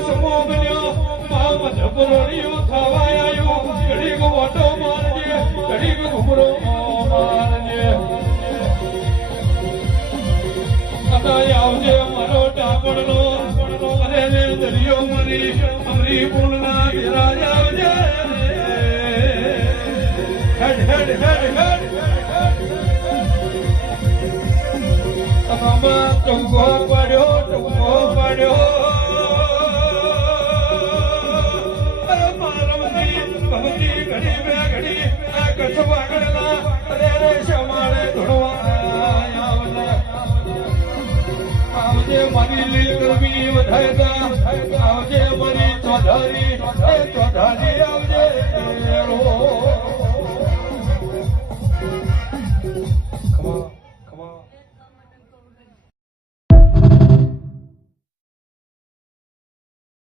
સમો બન્યો માવ ધબરોડિયો થવા આવ્યો ઘડીક ઓટો મારજે ઘડીક ઘુમરો મારજે આવજે મારો ટાપણનો અરે રે દરિયો મરી અમરી પૂર્ણા વિરાજ આવજે હેડ હેડ હેડ હેડ તમામ ટુંગો પડ્યો મારમતી ભમતી ઘડી બે ઘડી આ કચ્છવા ગણલા અરે રે શમાળે ધોળવા આવજે મારી લીલ કરવી વધારતા આવજે મારી ચોધારી